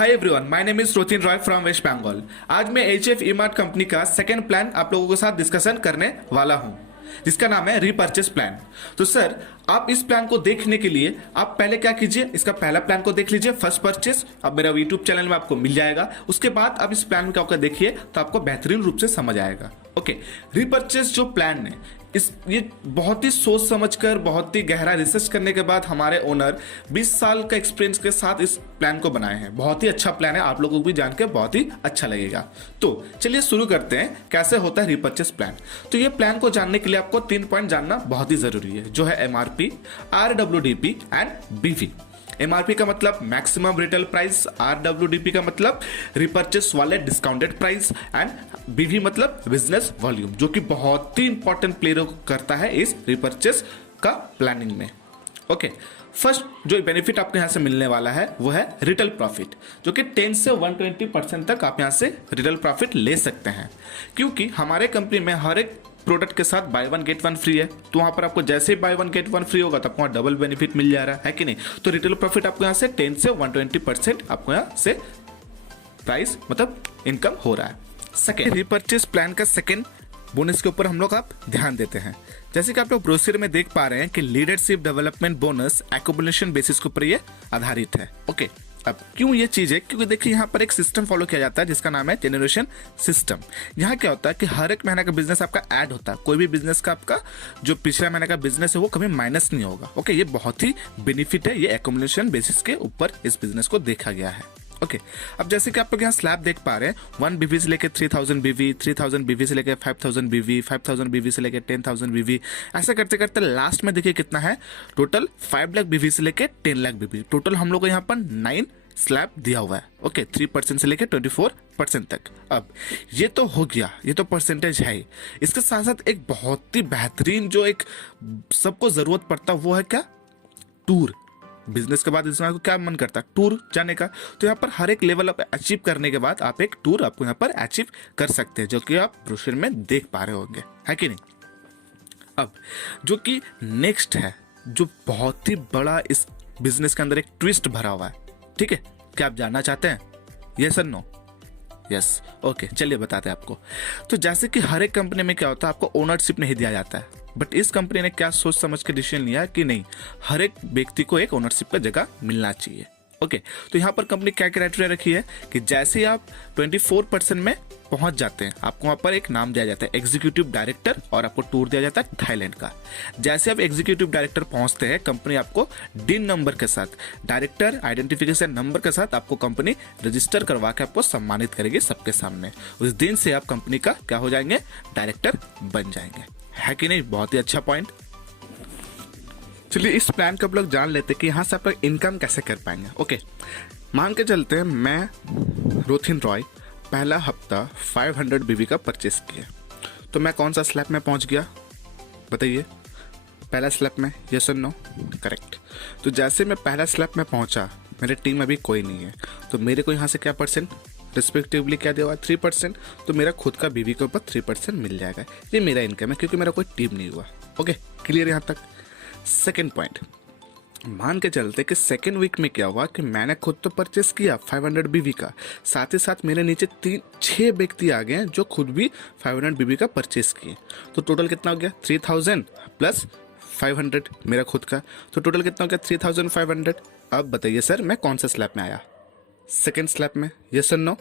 Hi everyone, my name is Rathin Roy from West Bengal. आज मैं HF Emart company का सेकंड प्लान आप लोगों के साथ डिस्कशन करने वाला हूं, जिसका नाम है रीपर्चेस प्लान। तो सर, आप इस प्लान को देखने के लिए आप पहले क्या कीजिए, इसका पहला प्लान को देख लीजिए, फर्स्ट परचेस। अब मेरा यूट्यूब चैनल में आपको मिल जाएगा। उसके बाद आप इस प्लान को देखिए तो आपको बेहतरीन रूप से समझ आएगा। ओके, रीपर्चेस जो प्लान है ये बहुत ही सोच समझकर, बहुत ही गहरा रिसर्च करने के बाद हमारे ओनर 20 साल का एक्सपीरियंस के साथ इस प्लान को बनाए हैं। बहुत ही अच्छा प्लान है, आप लोगों को भी जान के बहुत ही अच्छा लगेगा। तो चलिए शुरू करते हैं कैसे होता है रीपर्चेस प्लान। तो ये प्लान को जानने के लिए आपको 3 पॉइंट जानना बहुत ही जरूरी है, जो है एमआरपी, आरडब्ल्यूडीपी एंड बीवी। एमआरपी का मतलब मैक्सिमम रिटेल प्राइस, आरडब्ल्यूडीपी का मतलब रिपर्चेस वाले डिस्काउंटेड प्राइस एंड बीवी मतलब बिजनेस वॉल्यूम, जो कि बहुत ही इंपॉर्टेंट प्ले करता है इस रिपर्चेस का प्लानिंग में। ओके, फर्स्ट जो बेनिफिट आपको यहाँ से मिलने वाला है वो है रिटेल प्रॉफिट, जो कि 10 से 120% तक आप यहाँ से रिटेल प्रॉफिट ले सकते हैं, क्योंकि हमारे कंपनी में हर एक प्रोडक्ट के साथ buy one get one free है। तो वहां पर आपको जैसे ही buy one get one free होगा तो आपको डबल बेनिफिट मिल जा रहा है कि नहीं। तो रिटेल प्रॉफिट आपको यहाँ से 10 से 120% आपको यहाँ से प्राइस मतलब इनकम हो रहा है। सेकेंड, रिपर्चेस प्लान का सेकेंड बोनस के ऊपर हम लोग आप ध्यान देते हैं। जैसे कि आप लोग ब्रोशर में देख पा रहे हैं कि leadership development bonus accumulation basis के ऊपर ये आधारित है। ओके, अब क्यों ये चीज है, क्योंकि देखिए यहाँ पर एक सिस्टम फॉलो किया जाता है जिसका नाम है जनरेशन सिस्टम। यहाँ क्या होता है कि हर एक महीने का बिजनेस आपका ऐड होता है। कोई भी बिजनेस का आपका जो पिछला महीने का बिजनेस है वो कभी माइनस नहीं होगा। ओके, ये बहुत ही बेनिफिट है, ये एक्युमुलेशन बेसिस के ऊपर इस बिजनेस को देखा गया है। ओके, अब जैसे कि आप लोग यहाँ स्लैब देख पा रहे हैं, 1 बीवी से लेके 3000 बीवी, 3000 बीवी से लेके 5000 बीवी, 5000 बीवी से लेके 10,000 बीवी, ऐसा करते करते लास्ट में देखिए कितना है टोटल, 5 लाख बीवी से लेके 10 लाख बीवी। टोटल हम लोग को यहाँ पर 9 स्लैब दिया हुआ है। ओके, 3% से लेके 24% तक। अब ये तो हो गया, ये तो परसेंटेज है ही। इसके साथ साथ एक बहुत ही बेहतरीन जो एक सबको जरूरत पड़ता वो है क्या, टूर। बिजनेस के बाद इंसान को क्या मन करता है, टूर जाने का। तो यहाँ पर हर एक लेवल आप अचीव करने के बाद आप एक टूर आपको यहाँ पर अचीव कर सकते हैं, जो कि आप ब्रोशर में देख पा रहे होंगे, है कि नहीं। अब जो कि नेक्स्ट है, जो बहुत ही बड़ा इस बिजनेस के अंदर एक ट्विस्ट भरा हुआ है, ठीक है। क्या आप जानना चाहते हैं, यस और नो? यस, ओके, चलिए बताते हैं आपको। तो जैसे कि हर एक कंपनी में क्या होता है, आपको ओनरशिप नहीं दिया जाता है, बट इस कंपनी ने क्या सोच समझ के डिसीजन लिया कि नहीं, हर एक व्यक्ति को एक ओनरशिप का जगह मिलना चाहिए। ओके, तो यहाँ पर कंपनी क्या क्राइटेरिया रखी है कि जैसे ही आप 24% में पहुंच जाते हैं, आपको वहां पर एक नाम दिया जाता है एग्जीक्यूटिव डायरेक्टर, और आपको टूर दिया जाता है थाईलैंड का। जैसे आप एग्जीक्यूटिव डायरेक्टर पहुंचते हैं, कंपनी आपको डिन नंबर के साथ, डायरेक्टर आइडेंटिफिकेशन नंबर के साथ आपको कंपनी रजिस्टर करवा के आपको सम्मानित करेगी सबके सामने। उस दिन से आप कंपनी का क्या हो जाएंगे, डायरेक्टर बन जाएंगे, है कि नहीं। बहुत ही अच्छा पॉइंट। चलिए इस प्लान को आप लोग जान लेते कि यहाँ से आप लोग इनकम कैसे कर पाएंगे। ओके, मान के चलते हैं मैं रोथिन रॉय पहला हफ्ता 500 बीवी का परचेस किया, तो मैं कौन सा स्लैब में पहुंच गया बताइए, पहला स्लैब में, यस और नो? करेक्ट। तो जैसे मैं पहला स्लैब में पहुंचा, मेरे टीम में अभी कोई नहीं है, तो मेरे को यहाँ से क्या परसेंट रिस्पेक्टिवली क्या दिया हुआ, 3%। तो मेरा खुद का बीवी के ऊपर 3% मिल जाएगा। ये मेरा इनकम है, क्योंकि मेरा कोई टीम नहीं हुआ। ओके, क्लियर यहाँ तक। सेकेंड पॉइंट, मान के चलते कि सेकेंड वीक में क्या हुआ कि मैंने खुद तो परचेस किया 500 बीवी का, साथ ही साथ मेरे नीचे 6 व्यक्ति आ गए जो खुद भी 500 बीवी का परचेस किए। तो टोटल कितना हो गया, 3000 प्लस 500 मेरा खुद का, तो टोटल कितना हो गया 3500। अब बताइए सर, मैं कौन सा स्लैब में आया, सेकेंड स्लैब में, यस और नो?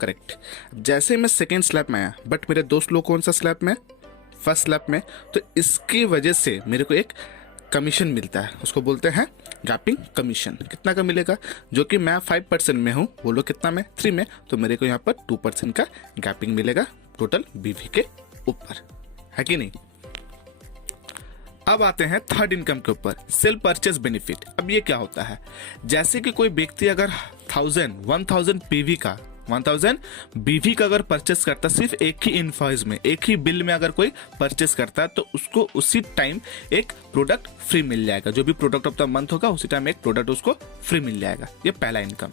करेक्ट। जैसे मैं सेकेंड स्लैब में आया, बट मेरे दोस्त लोग कौन सा स्लैब में, फर्स्ट स्लैब में, तो इसकी वजह से मेरे को एक कमीशन मिलता है, उसको बोलते हैं गैपिंग कमीशन। कितना का मिलेगा, जो कि मैं 5% में हूँ, वो लोग कितना में, 3 में, तो मेरे को यहाँ पर 2% का गैपिंग मिलेगा टोटल बीवी के ऊपर, है कि नहीं। अब आते हैं थर्ड इनकम के ऊपर, सेल परचेस बेनिफिट। अब ये क्या होता है, जैसे कि कोई व्यक्ति अगर 1000 पीवी का 1000 बीवी का अगर परचेस करता, सिर्फ एक ही इनवॉइस में, एक ही बिल में अगर कोई परचेस करता है, तो उसको उसी टाइम एक प्रोडक्ट फ्री मिल जाएगा। जो भी प्रोडक्ट ऑफ द मंथ होगा उसी टाइम एक प्रोडक्ट उसको फ्री मिल जाएगा। ये पहला इनकम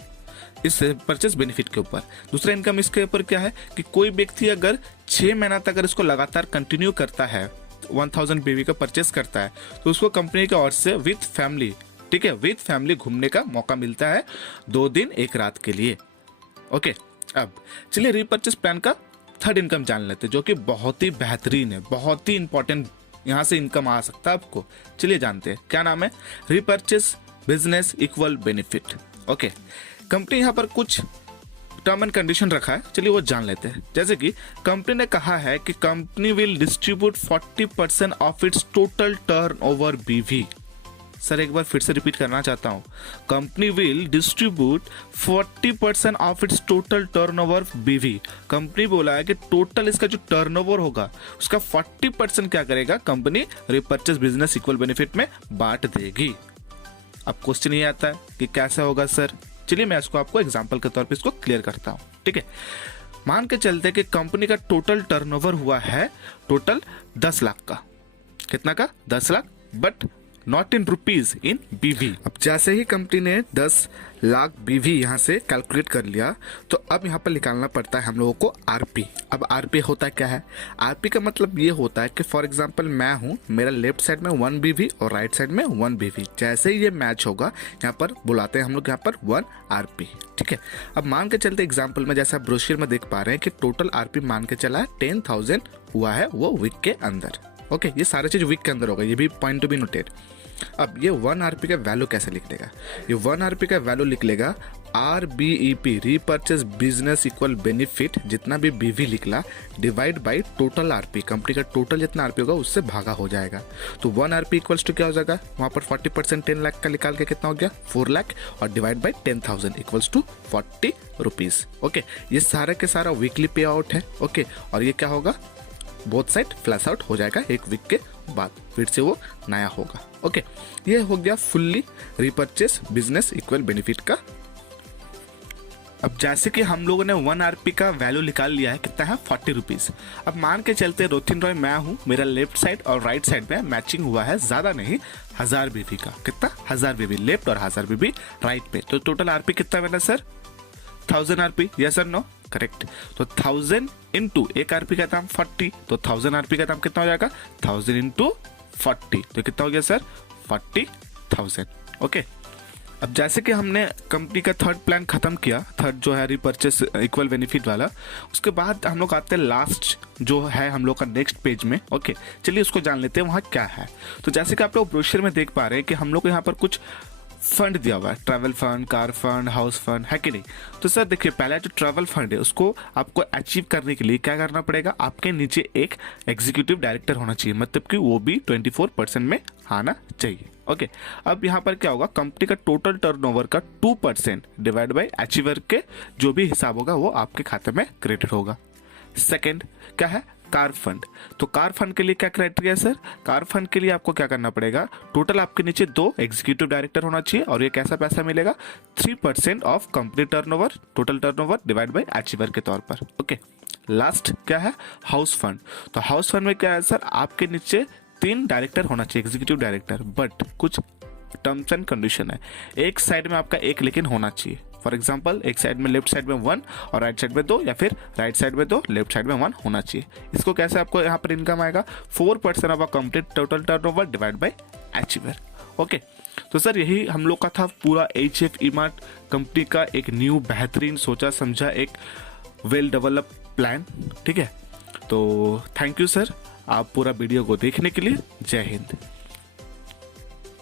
इस परचेस बेनिफिट के ऊपर। दूसरा इनकम इसके ऊपर क्या है कि कोई व्यक्ति अगर 6 महीना तक अगर इसको लगातार कंटिन्यू करता है, 1000 बीवी का परचेस करता है, तो उसको कंपनी की ओर से विथ फैमिली ठीक है, विद फैमिली घूमने का मौका मिलता है 2 दिन 1 रात के लिए। ओके, अब चलिए रीपर्चेस प्लान का थर्ड इनकम जान लेते हैं, जो कि बहुत ही बेहतरीन है, बहुत ही इंपॉर्टेंट, यहाँ से इनकम आ सकता है आपको। चलिए जानते हैं क्या नाम है, repurchase business equal benefit. Okay, company यहाँ पर कुछ टर्म एंड कंडीशन रखा है, चलिए वो जान लेते हैं। जैसे कि कंपनी ने कहा है कि company will distribute 40% of its total turnover बीवी। सर एक बार फिर से रिपीट करना चाहता हूं, company will distribute 40% of its total turnover बीवी। कंपनी बोला है कि टोटल इसका जो टर्नओवर होगा उसका 40% क्या करेगा, company repurchase business equal benefit में बांट देगी। अब क्वेश्चन ये आता है कि कैसा होगा सर, चलिए मैं इसको आपको एग्जांपल के तौर पे इसको क्लियर करता हूं। ठीक है, मान के चलते कि कंपनी का टोटल टर्नओवर हुआ है टोटल 10 लाख का। कितना का? 10 lakh, but not in rupees, in BV. अब जैसे ही कंपनी ने 10 लाख बीवी यहाँ से कैलकुलेट कर लिया, तो अब यहाँ पर निकालना पड़ता है हम लोगों को आरपी। अब आरपी होता क्या है? आरपी का मतलब ये होता है कि फॉर एग्जांपल मैं हूँ, मेरा लेफ्ट साइड में 1 बीवी और राइट साइड में 1 बीवी। जैसे ही ये मैच होगा यहाँ पर बुलाते हैं हम लोग यहाँ पर 1 आरपी। ठीक है, अब मान के चलते एग्जाम्पल में जैसे आप ब्रोशर में देख पा रहे हैं कि टोटल आरपी मान के चला है 10,000 हुआ है वो वीक के अंदर। ओके, ये सारे चीज वीक के अंदर होगा, ये भी पॉइंट टू बी नोटेड। अब ये 1 आरपी का वैल्यू कैसे लिख लेगा? ये 1 आरपी का वैल्यू लिख लेगा RBEP, repurchase business equal benefit, जितना भी बीवी निकला divide by total RP. Company का टोटल जितना आरपी होगा उससे भागा हो जाएगा। तो 1 आरपी इक्वल्स टू क्या हो जाएगा, वहां पर 40% 10 लाख का निकाल के कितना हो गया, 4 लाख, और divide by 10,000 equals to 40 rupees. Okay, ये सारा के सारा वीकली पे आउट है। ओके, और ये क्या होगा, बोथ साइड फ्लैश आउट हो जाएगा 1 वीक के बाद, फिर से वो नया होगा। ओके, ये हो गया fully repurchase business equal benefit का। अब जैसे कि हम लोगों ने 1 आरपी का वैल्यू निकाल लिया है, कितना है, 40 रुपीज। अब मान के चलते रोथिन रॉय मैं हूं, मेरा लेफ्ट साइड और राइट साइड में मैचिंग हुआ है, ज्यादा नहीं, 1000 बीबी का। कितना? 1000 बीबी लेफ्ट और 1000 बीबी राइट पे। तो टोटल आरपी कितना बना सर? 1000 आरपी, यस और नो? करेक्ट। तो 1000 इंटू 1 आरपी का दाम 40, तो 1000 आरपी का दाम कितना हो जाएगा, 1000 इंटू 40, तो कितना हो गया सर, 40,000। ओके, अब जैसे कि हमने कंपनी का थर्ड प्लान खत्म किया, थर्ड जो है रिपर्चेस इक्वल बेनिफिट वाला, उसके बाद हम लोग आते हैं लास्ट जो है हम लोग का नेक्स्ट पेज में। ओके, चलिए उसको जान लेते हैं वहाँ क्या है। तो जैसे कि आप लोग ब्रोशर में देख पा रहे हैं कि हम लोग को यहाँ पर कुछ फंड दिया हुआ है, travel fund, car fund, house fund, है कि नहीं? तो सर देखिए, पहला जो ट्रैवल फंड है उसको आपको अचीव करने के लिए क्या करना पड़ेगा, आपके नीचे एक एग्जीक्यूटिव डायरेक्टर होना चाहिए, मतलब कि वो भी 24% में आना चाहिए। ओके, अब यहाँ पर क्या होगा, कंपनी का टोटल टर्नओवर का 2% डिवाइड बाय अचीवर के जो भी हिसाब होगा वो आपके खाते में क्रेडिट होगा। सेकेंड क्या है, कार फंड। तो कार फंड के लिए क्या क्राइटेरिया है सर? कार फंड के लिए आपको क्या करना पड़ेगा, टोटल आपके नीचे 2 एग्जीक्यूटिव डायरेक्टर होना चाहिए, और ये कैसा पैसा मिलेगा, 3% of company turnover, total turnover divide by achiever के तौर पर। ओके, लास्ट क्या है, हाउस फंड। तो हाउस फंड में क्या है सर, आपके नीचे 3 डायरेक्टर होना चाहिए, एग्जीक्यूटिव डायरेक्टर, बट कुछ टर्म्स एंड कंडीशन है। एक साइड में आपका एक लेकिन होना चाहिए। फॉर एग्जाम्पल, एक साइड में, लेफ्ट साइड में 1 और राइट साइड में 2, या फिर राइट साइड में 2 लेफ्ट साइड में 1 होना चाहिए। इसको कैसे आपको यहाँ पर इनकम आएगा, 4% of complete total turnover divide by achiever. Okay, तो सर यही हम लोग का था पूरा HF इमार्ट कंपनी का एक न्यू बेहतरीन सोचा समझा एक वेल डेवलप प्लान। ठीक है, तो थैंक यू सर आप पूरा वीडियो को देखने के लिए। जय हिंद।